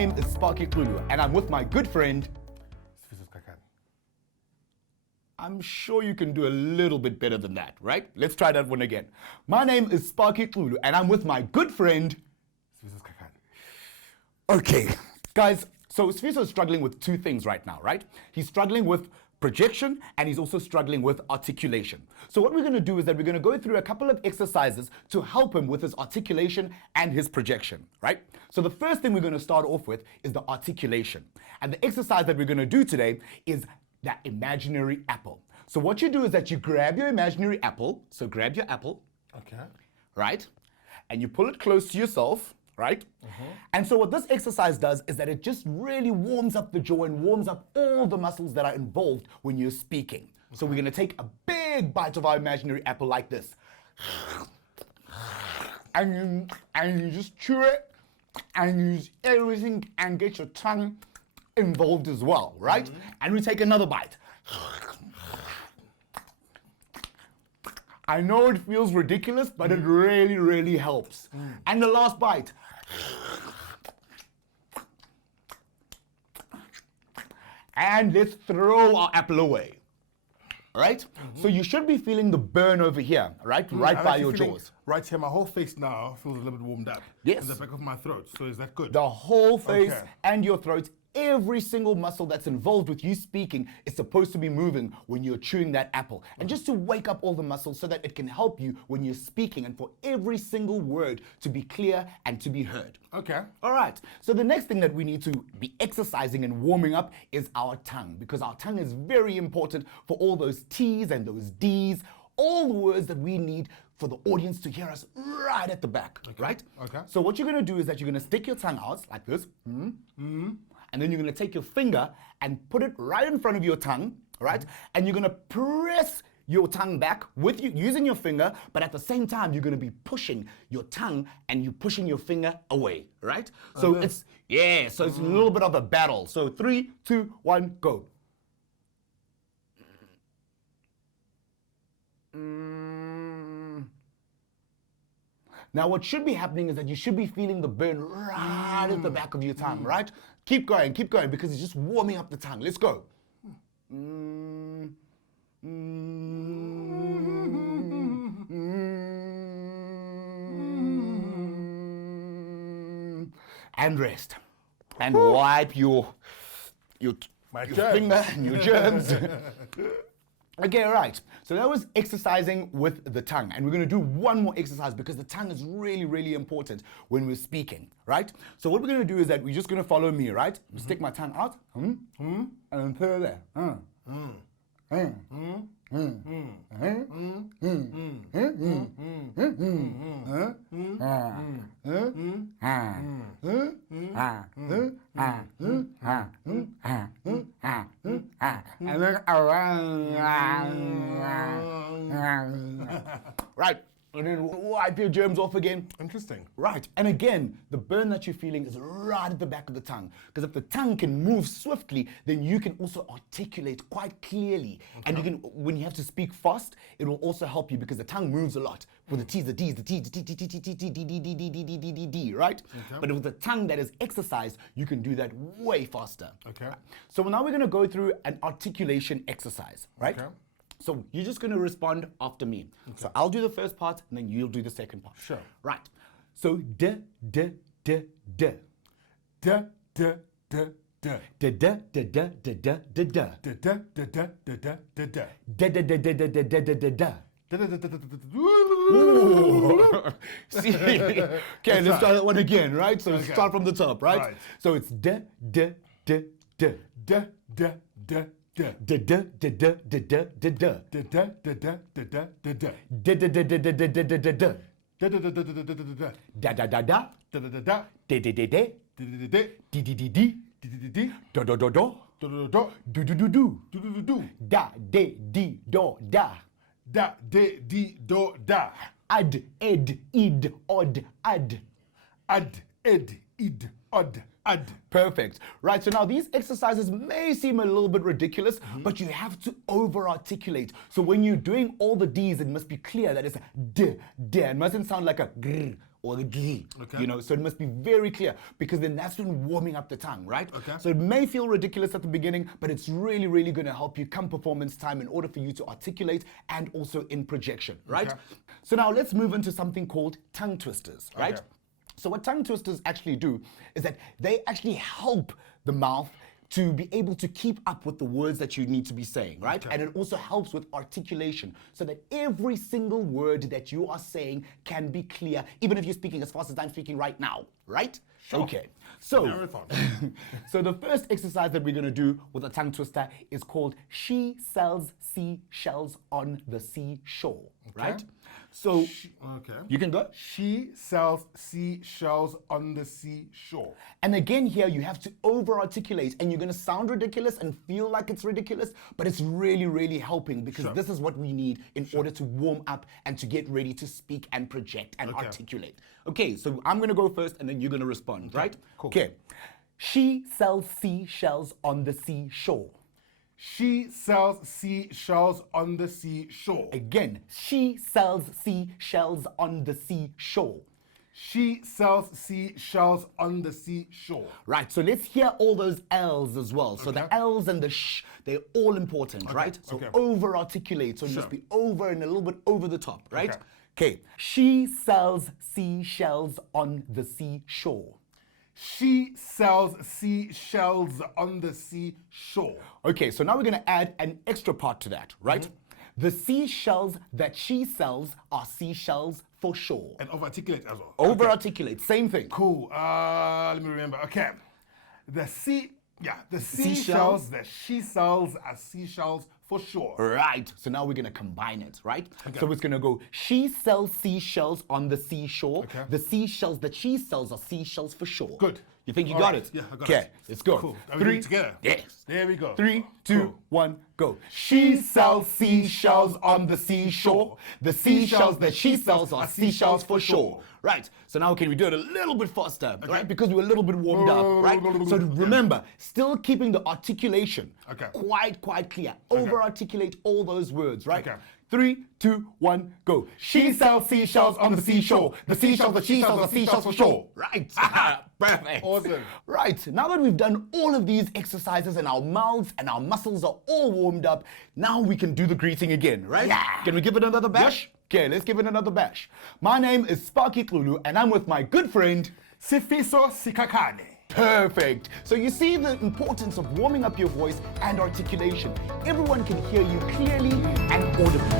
name is Sparky and I'm with my good friend Sifiso. I'm sure you can do a little bit better than that, right? Let's try that one again. My name is Sparky and I'm with my good friend Sifiso. Okay, guys, so Sifiso is struggling with two things right now, right? He's struggling with projection and he's also struggling with articulation. So what we're going to do is that we're going to go through a couple of exercises to help him with his articulation and his projection, right? So the first thing we're going to start off with is the articulation. And the exercise that we're going to do today is that imaginary apple. So what you do is that you grab your imaginary apple. So grab your apple. Okay. Right? And you pull it close to yourself. Right? And so what this exercise does is that it just really warms up the jaw and warms up all the muscles that are involved when you're speaking. So we're going to take a big bite of our imaginary apple like this. And you just chew it and use everything and get your tongue involved as well, right? And we take another bite. I know it feels ridiculous, but it really, really helps. And the last bite. And let's throw our apple away. All right? So you should be feeling the burn over here, right? Right by your jaws. Right here, my whole face now feels a little bit warmed up. Yes. In the back of my throat. So is that good? The whole face Okay. and your throat, every single muscle that's involved with you speaking is supposed to be moving when you're chewing that apple. And just to wake up all the muscles so that it can help you when you're speaking and for every single word to be clear and to be heard. Okay. All right, so the next thing that we need to be exercising and warming up is our tongue, because our tongue is very important for all those T's and those D's, all the words that we need for the audience to hear us right at the back, right? Okay. So what you're gonna do is that you're gonna stick your tongue out like this, and then you're gonna take your finger and put it right in front of your tongue, right? And you're gonna press your tongue back with you using your finger, but at the same time you're gonna be pushing your tongue and you pushing your finger away, right? So it's it's a little bit of a battle. So 3, 2, 1, go. Now what should be happening is that you should be feeling the burn right at the back of your tongue, right? Keep going, because it's just warming up the tongue. Let's go. And rest. And wipe your germs. finger and your germs. Okay, all right. So that was exercising with the tongue. And we're going to do one more exercise because the tongue is really, really important when we're speaking, right? So what we're going to do is that we're just going to follow me, right? Stick my tongue out, and then put it there. And then around. Right. And then wipe your germs off again. Interesting. Right. And again, the burn that you're feeling is right at the back of the tongue. Because if the tongue can move swiftly, then you can also articulate quite clearly. And you can, when you have to speak fast, it will also help you because the tongue moves a lot. With the T's, the D's, the T, the T, T, T, T, T, T, D, D, D, D, D, D, D, D, D, right? But with the tongue that is exercised, you can do that way faster. Okay. So now we're going to go through an articulation exercise, right? Okay. So you're just going to respond after me. So I'll do the first part, and then you'll do the second part. Sure. Right. So d d d d. Da da da da. Da da da da da da da da. Da da da da da da da da. Da da da da da da da da da da. Da da da da da da. Ooh. See? Okay, let's try that one again, right? So start from the top, right? Right. So it's d d d d. Da da da da. Da da da da da da da da. Da da da da da da da da. Da da da da da da da da da da. Da da da da da da da da. Da da da da. Da da da da. De de de de. Da da da da. Di di di di. Di di di di. Do do do do. Da da da. Do do do do. Do do do do. Da de di do da. Da de di do da. Ad ed id od ad. Ad ed id od ad. Perfect. Right, so now these exercises may seem a little bit ridiculous, but you have to over-articulate. So when you're doing all the Ds, it must be clear that it's a D, D. It mustn't sound like a grr or g. Okay. You know, so it must be very clear because then that's when warming up the tongue, right? Okay. So it may feel ridiculous at the beginning, but it's really, really going to help you come performance time in order for you to articulate and also in projection, right? Okay. So now let's move into something called tongue twisters, right? Okay. So what tongue twisters actually do is that they actually help the mouth to be able to keep up with the words that you need to be saying, right? Okay. And it also helps with articulation so that every single word that you are saying can be clear, even if you're speaking as fast as I'm speaking right now, right? Sure. Okay. So, Marathon. so the first exercise that we're going to do with a tongue twister is called She Sells Seashells on the Seashore, right? So, Okay. you can go. She sells seashells on the seashore. And again here, you have to over-articulate and you're going to sound ridiculous and feel like it's ridiculous, but it's really, really helping because Sure. this is what we need in order to warm up and to get ready to speak and project and Okay. articulate. Okay, so I'm going to go first and then you're going to respond, right? cool. Okay. She sells seashells on the seashore. She sells seashells on the seashore. Again, she sells seashells on the seashore. She sells seashells on the seashore. Right, so let's hear all those L's as well. So the Okay. L's and the sh, they're all important, right? So okay. over articulate, so it Sure. must be over and a little bit over the top, right? Okay. Okay, she sells seashells on the seashore. She sells seashells on the seashore. Okay, so now we're gonna add an extra part to that, right? Mm-hmm. The seashells that she sells are seashells for sure. And over-articulate as well. Over articulate, same thing. Cool. Let me remember. Okay. The Seashells? seashells that she sells are seashells for sure. Right, so now we're gonna combine it, right? So it's gonna go, she sells seashells on the seashore. Okay. The seashells that she sells are seashells for sure. Good. You think you All got right. it? Yeah, I got Okay, it. let's go. Cool. Are we doing it together? Yes. There we go. 3, 2, Cool. 1, go. She sells seashells on the seashore. The seashells that she sells are seashells for sure. Right, so now can we do it a little bit faster, right? Because we're a little bit warmed up, right? So remember, still keeping the articulation Okay. quite clear. Over articulate all those words, right? Okay. 3, 2, 1, go. She sells seashells on the seashore. The seashells that she sells are seashells for sure. Right. Perfect. Awesome. Right. Now that we've done all of these exercises and our mouths and our muscles are all warmed up, now we can do the greeting again, right? Yeah. Can we give it another bash? Okay, let's give it another bash. My name is Sparky and I'm with my good friend, Sifiso Sikakane. Perfect. So you see the importance of warming up your voice and articulation. Everyone can hear you clearly and audibly.